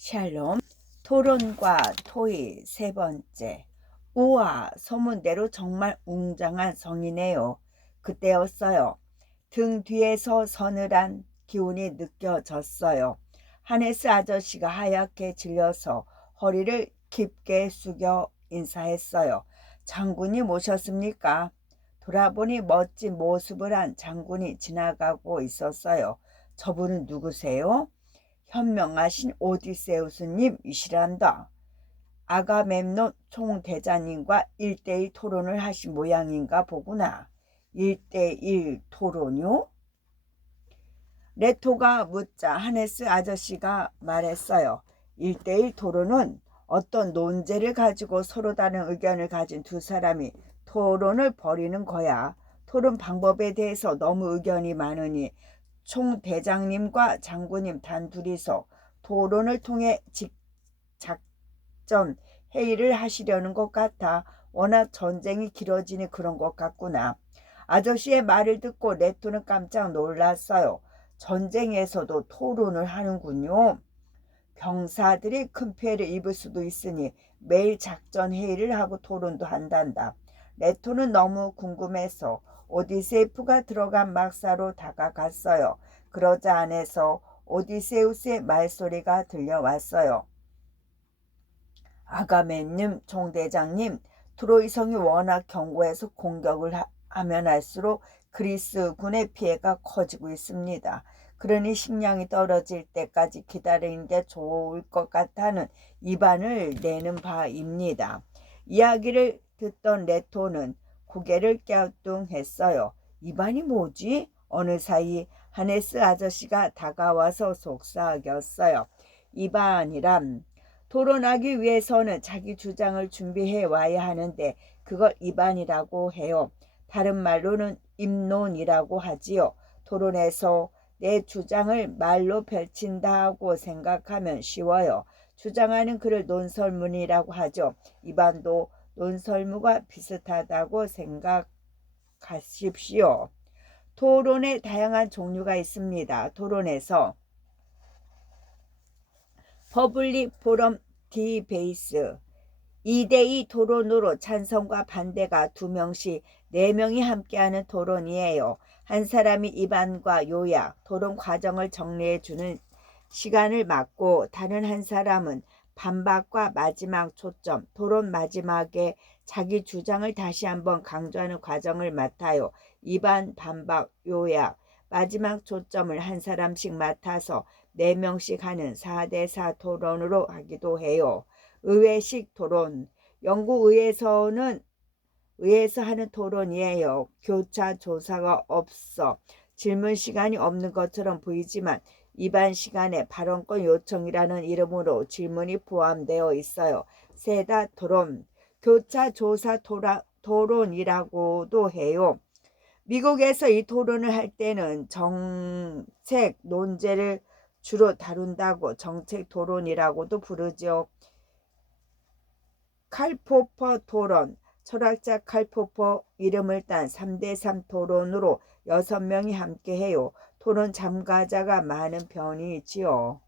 샬롬. 토론과 토의 세 번째. 우와, 소문대로 정말 웅장한 성이네요. 그때였어요. 등 뒤에서 서늘한 기운이 느껴졌어요. 하네스 아저씨가 하얗게 질려서 허리를 깊게 숙여 인사했어요. 장군이 모셨습니까? 돌아보니 멋진 모습을 한 장군이 지나가고 있었어요. 저분은 누구세요? 현명하신 오디세우스님이시란다. 아가멤논 총대장님과 1대1 토론을 하신 모양인가 보구나. 1대1 토론요? 레토가 묻자 하네스 아저씨가 말했어요. 1대1 토론은 어떤 논제를 가지고 서로 다른 의견을 가진 두 사람이 토론을 벌이는 거야. 토론 방법에 대해서 너무 의견이 많으니 총대장님과 장군님 단둘이서 토론을 통해 작전 회의를 하시려는 것 같아. 워낙 전쟁이 길어지니 그런 것 같구나. 아저씨의 말을 듣고 레토는 깜짝 놀랐어요. 전쟁에서도 토론을 하는군요. 병사들이 큰 피해를 입을 수도 있으니 매일 작전 회의를 하고 토론도 한단다. 레토는 너무 궁금해서 오디세이프가 들어간 막사로 다가갔어요. 그러자 안에서 오디세우스의 말소리가 들려왔어요. 아가멤님 총대장님, 트로이 성이 워낙 견고해서 공격을 하면 할수록 그리스군의 피해가 커지고 있습니다. 그러니 식량이 떨어질 때까지 기다리는 게 좋을 것 같다는 입안을 내는 바입니다. 이야기를 듣던 레토는 고개를 갸우뚱했어요. 입안이 뭐지? 어느 사이 하네스 아저씨가 다가와서 속삭였어요. 입안이란 토론하기 위해서는 자기 주장을 준비해 와야 하는데 그걸 입안이라고 해요. 다른 말로는 입론이라고 하지요. 토론에서 내 주장을 말로 펼친다고 생각하면 쉬워요. 주장하는 글을 논설문이라고 하죠. 입안도 논설문과 비슷하다고 생각하십시오. 토론에 다양한 종류가 있습니다. 토론에서 퍼블릭 포럼 디베이스 2대2 토론으로 찬성과 반대가 2명씩 4명이 함께하는 토론이에요. 한 사람이 입안과 요약, 토론 과정을 정리해주는 시간을 맡고 다른 한 사람은 반박과 마지막 초점, 토론 마지막에 자기 주장을 다시 한번 강조하는 과정을 맡아요. 입안, 반박, 요약, 마지막 초점을 한 사람씩 맡아서 4명씩 하는 4대4 토론으로 하기도 해요. 의회식 토론, 영국 의회에서 하는 토론이에요. 교차 조사가 없어 질문 시간이 없는 것처럼 보이지만 입안 시간에 발언권 요청이라는 이름으로 질문이 포함되어 있어요. 세다 토론, 교차 조사 토론이라고도 해요. 미국에서 이 토론을 할 때는 정책 논제를 주로 다룬다고 정책 토론이라고도 부르죠. 칼포퍼 토론, 철학자 칼포퍼 이름을 딴 3대3 토론으로 6명이 함께해요. 토론 참가자가 많은 편이지요.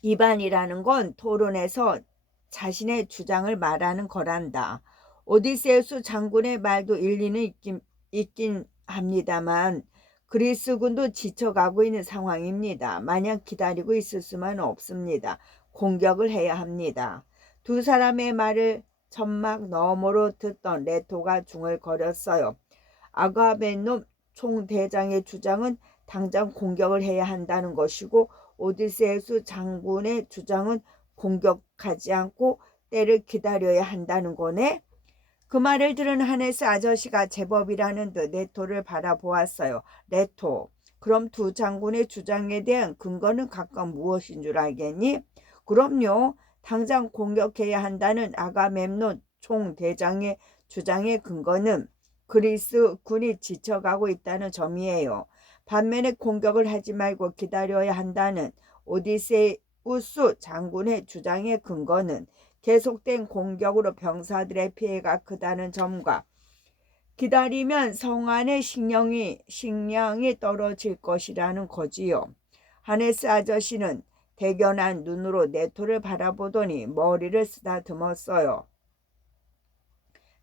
입안이라는 건 토론에서 자신의 주장을 말하는 거란다. 오디세우스 장군의 말도 일리는 있긴 합니다만 그리스군도 지쳐가고 있는 상황입니다. 마냥 기다리고 있을 수만 없습니다. 공격을 해야 합니다. 두 사람의 말을 천막 너머로 듣던 레토가 중얼거렸어요. 아가벤놈 총대장의 주장은 당장 공격을 해야 한다는 것이고 오디세우스 장군의 주장은 공격하지 않고 때를 기다려야 한다는 거네. 그 말을 들은 하네스 아저씨가 제법이라는 듯 레토를 바라보았어요. 레토, 그럼 두 장군의 주장에 대한 근거는 각각 무엇인 줄 알겠니? 그럼요. 당장 공격해야 한다는 아가멤논 총대장의 주장의 근거는 그리스 군이 지쳐가고 있다는 점이에요. 반면에 공격을 하지 말고 기다려야 한다는 오디세우스 장군의 주장의 근거는 계속된 공격으로 병사들의 피해가 크다는 점과 기다리면 성 안의 식량이 떨어질 것이라는 거지요. 하네스 아저씨는 대견한 눈으로 네토를 바라보더니 머리를 쓰다듬었어요.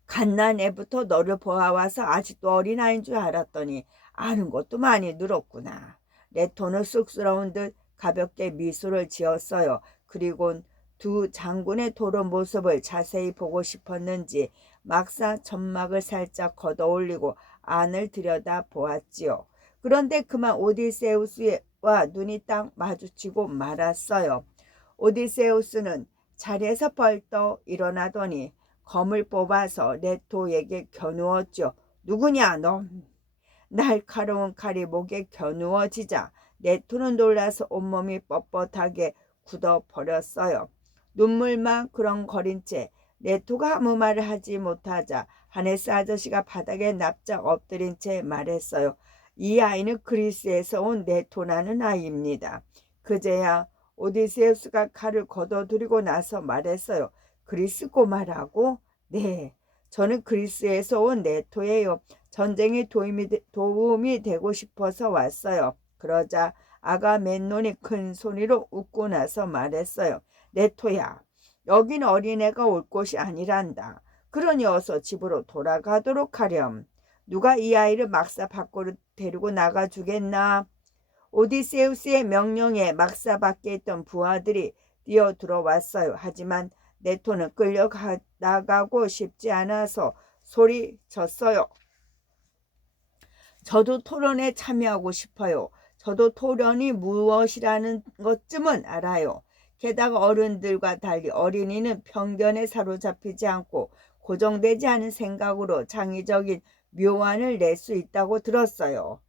갓난 애부터 너를 보아와서 아직도 어린아이인 줄 알았더니 아는 것도 많이 늘었구나. 네토는 쑥스러운 듯 가볍게 미소를 지었어요. 그리곤 두 장군의 토론 모습을 자세히 보고 싶었는지 막사 점막을 살짝 걷어올리고 안을 들여다 보았지요. 그런데 그만 오디세우스와 눈이 딱 마주치고 말았어요. 오디세우스는 자리에서 벌떡 일어나더니 검을 뽑아서 네토에게 겨누었죠. 누구냐 너? 날카로운 칼이 목에 겨누어지자 네토는 놀라서 온몸이 뻣뻣하게 굳어버렸어요. 눈물만 그렁거린 채 네토가 아무 말을 하지 못하자 하네스 아저씨가 바닥에 납작 엎드린 채 말했어요. 이 아이는 그리스에서 온 네토라는 아이입니다. 그제야 오디세우스가 칼을 걷어들이고 나서 말했어요. 그리스 꼬마라고? 네, 저는 그리스에서 온 네토예요. 전쟁에 도움이 되고 싶어서 왔어요. 그러자 아가멤논이 큰 소리로 웃고 나서 말했어요. 네토야, 여긴 어린애가 올 곳이 아니란다. 그러니 어서 집으로 돌아가도록 하렴. 누가 이 아이를 막사 밖으로 데리고 나가주겠나? 오디세우스의 명령에 막사 밖에 있던 부하들이 뛰어 들어왔어요. 하지만 네토는 끌려나가고 싶지 않아서 소리쳤어요. 저도 토론에 참여하고 싶어요. 저도 토론이 무엇이라는 것쯤은 알아요. 게다가 어른들과 달리 어린이는 편견에 사로잡히지 않고 고정되지 않은 생각으로 창의적인 묘안을 낼 수 있다고 들었어요.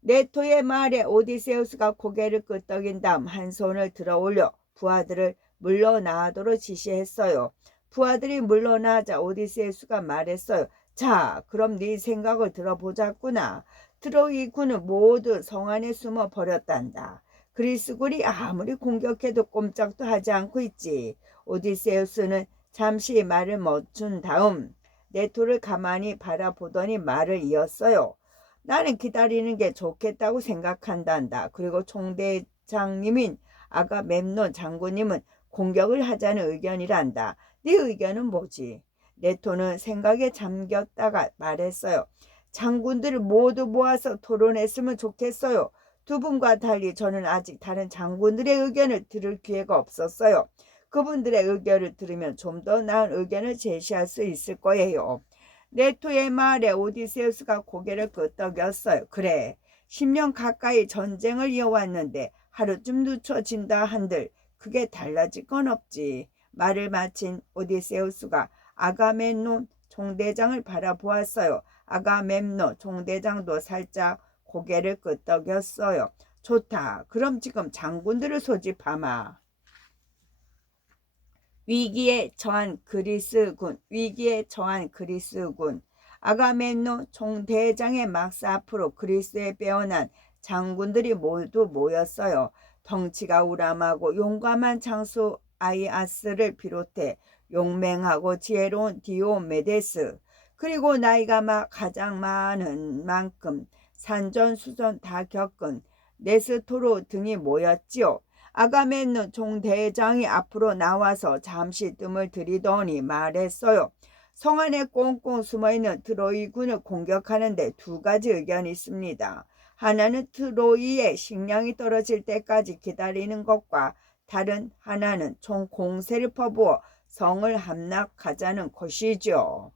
네토의 말에 오디세우스가 고개를 끄덕인 다음 한 손을 들어 올려 부하들을 물러나도록 지시했어요. 부하들이 물러나자 오디세우스가 말했어요. 자, 그럼 네 생각을 들어보자꾸나. 트로이 군은 모두 성 안에 숨어 버렸단다. 그리스군이 아무리 공격해도 꼼짝도 하지 않고 있지. 오디세우스는 잠시 말을 멈춘 다음 네토를 가만히 바라보더니 말을 이었어요. 나는 기다리는 게 좋겠다고 생각한단다. 그리고 총대장님인 아가멤논 장군님은 공격을 하자는 의견이란다. 네 의견은 뭐지? 네토는 생각에 잠겼다가 말했어요. 장군들을 모두 모아서 토론했으면 좋겠어요. 두 분과 달리 저는 아직 다른 장군들의 의견을 들을 기회가 없었어요. 그분들의 의견을 들으면 좀 더 나은 의견을 제시할 수 있을 거예요. 네토의 말에 오디세우스가 고개를 끄덕였어요. 그래, 10년 가까이 전쟁을 이어왔는데 하루쯤 늦춰진다 한들 그게 달라질 건 없지. 말을 마친 오디세우스가 아가멤논 총대장을 바라보았어요. 아가멤논 총대장도 살짝 고개를 끄덕였어요. 좋다. 그럼 지금 장군들을 소집하마. 위기에 처한 그리스군. 아가멤논 총대장의 막사 앞으로 그리스에 빼어난 장군들이 모두 모였어요. 덩치가 우람하고 용감한 장수 아이아스를 비롯해 용맹하고 지혜로운 디오메데스, 그리고 나이가 가장 많은 만큼 산전수전 다 겪은 네스토로 등이 모였지요. 아가멤논 총대장이 앞으로 나와서 잠시 뜸을 들이더니 말했어요. 성 안에 꽁꽁 숨어있는 트로이군을 공격하는데 두 가지 의견이 있습니다. 하나는 트로이의 식량이 떨어질 때까지 기다리는 것과 다른 하나는 총 공세를 퍼부어 성을 함락하자는 것이죠.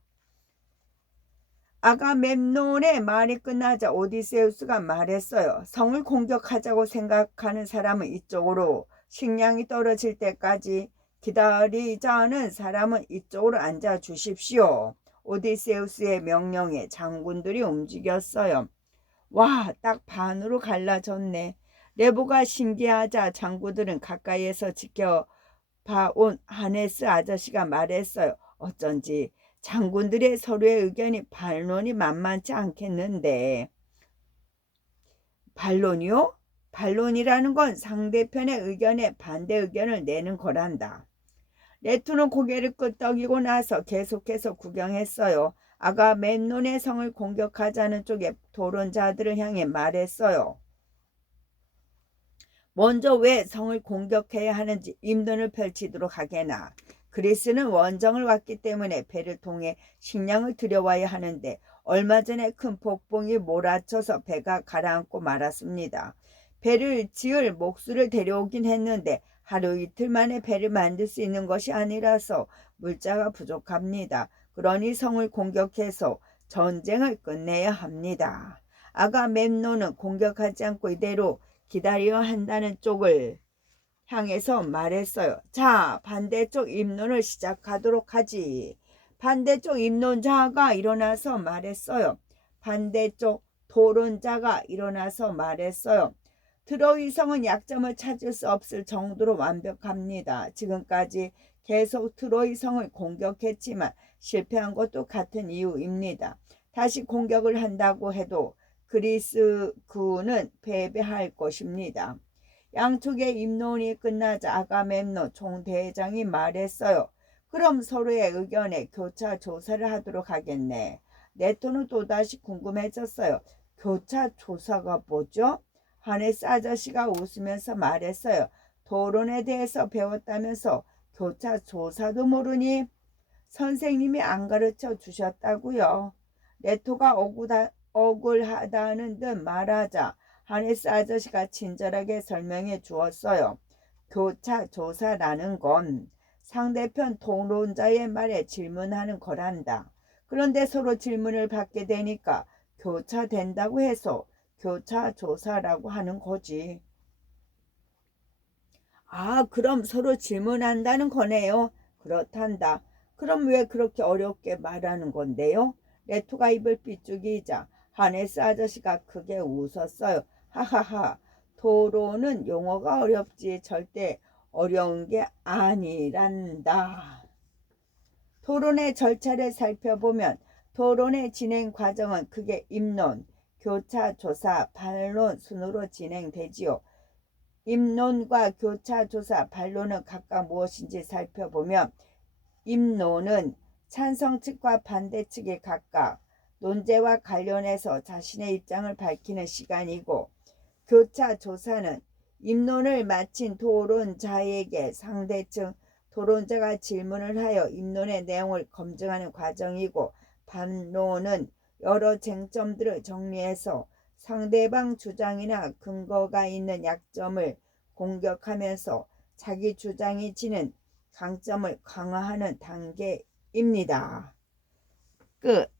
아가멤논의 말이 끝나자 오디세우스가 말했어요. 성을 공격하자고 생각하는 사람은 이쪽으로, 식량이 떨어질 때까지 기다리자는 사람은 이쪽으로 앉아 주십시오. 오디세우스의 명령에 장군들이 움직였어요. 와, 딱 반으로 갈라졌네. 레보가 신기하자 장군들은 가까이에서 지켜봐온 하네스 아저씨가 말했어요. 어쩐지 장군들의 서로의 의견이 반론이 만만치 않겠는데. 반론이요? 반론이라는 건 상대편의 의견에 반대 의견을 내는 거란다. 네토는 고개를 끄덕이고 나서 계속해서 구경했어요. 아가멤논의 성을 공격하자는 쪽의 토론자들을 향해 말했어요. 먼저 왜 성을 공격해야 하는지 입론을 펼치도록 하게나. 그리스는 원정을 왔기 때문에 배를 통해 식량을 들여와야 하는데 얼마 전에 큰 폭풍이 몰아쳐서 배가 가라앉고 말았습니다. 배를 지을 목수를 데려오긴 했는데 하루 이틀 만에 배를 만들 수 있는 것이 아니라서 물자가 부족합니다. 그러니 성을 공격해서 전쟁을 끝내야 합니다. 아가멤논은 공격하지 않고 이대로 기다려야 한다는 쪽을 향해서 말했어요. 자, 반대쪽 입론을 시작하도록 하지. 반대쪽 입론자가 일어나서 말했어요. 반대쪽 토론자가 일어나서 말했어요. 트로이 성은 약점을 찾을 수 없을 정도로 완벽합니다. 지금까지 계속 트로이 성을 공격했지만 실패한 것도 같은 이유입니다. 다시 공격을 한다고 해도 그리스군은 패배할 것입니다. 양쪽의 입론이 끝나자 아가멤논 총대장이 말했어요. 그럼 서로의 의견에 교차 조사를 하도록 하겠네. 네토는 또다시 궁금해졌어요. 교차 조사가 뭐죠? 하네스 아저씨가 웃으면서 말했어요. 토론에 대해서 배웠다면서 교차 조사도 모르니? 선생님이 안 가르쳐 주셨다고요. 네토가 억울하다는 듯 말하자 하네스 아저씨가 친절하게 설명해 주었어요. 교차 조사라는 건 상대편 토론자의 말에 질문하는 거란다. 그런데 서로 질문을 받게 되니까 교차된다고 해서 교차 조사라고 하는 거지. 아, 그럼 서로 질문한다는 거네요. 그렇단다. 그럼 왜 그렇게 어렵게 말하는 건데요? 레토가 입을 삐죽이자 하네스 아저씨가 크게 웃었어요. 하하하, 토론은 용어가 어렵지 절대 어려운 게 아니란다. 토론의 절차를 살펴보면 토론의 진행 과정은 크게 입론, 교차, 조사, 반론 순으로 진행되지요. 입론과 교차, 조사, 반론은 각각 무엇인지 살펴보면 입론은 찬성 측과 반대 측이 각각 논제와 관련해서 자신의 입장을 밝히는 시간이고, 교차 조사는 입론을 마친 토론자에게 상대측 토론자가 질문을 하여 입론의 내용을 검증하는 과정이고, 반론은 여러 쟁점들을 정리해서 상대방 주장이나 근거가 있는 약점을 공격하면서 자기 주장이 지닌 강점을 강화하는 단계입니다. 끝.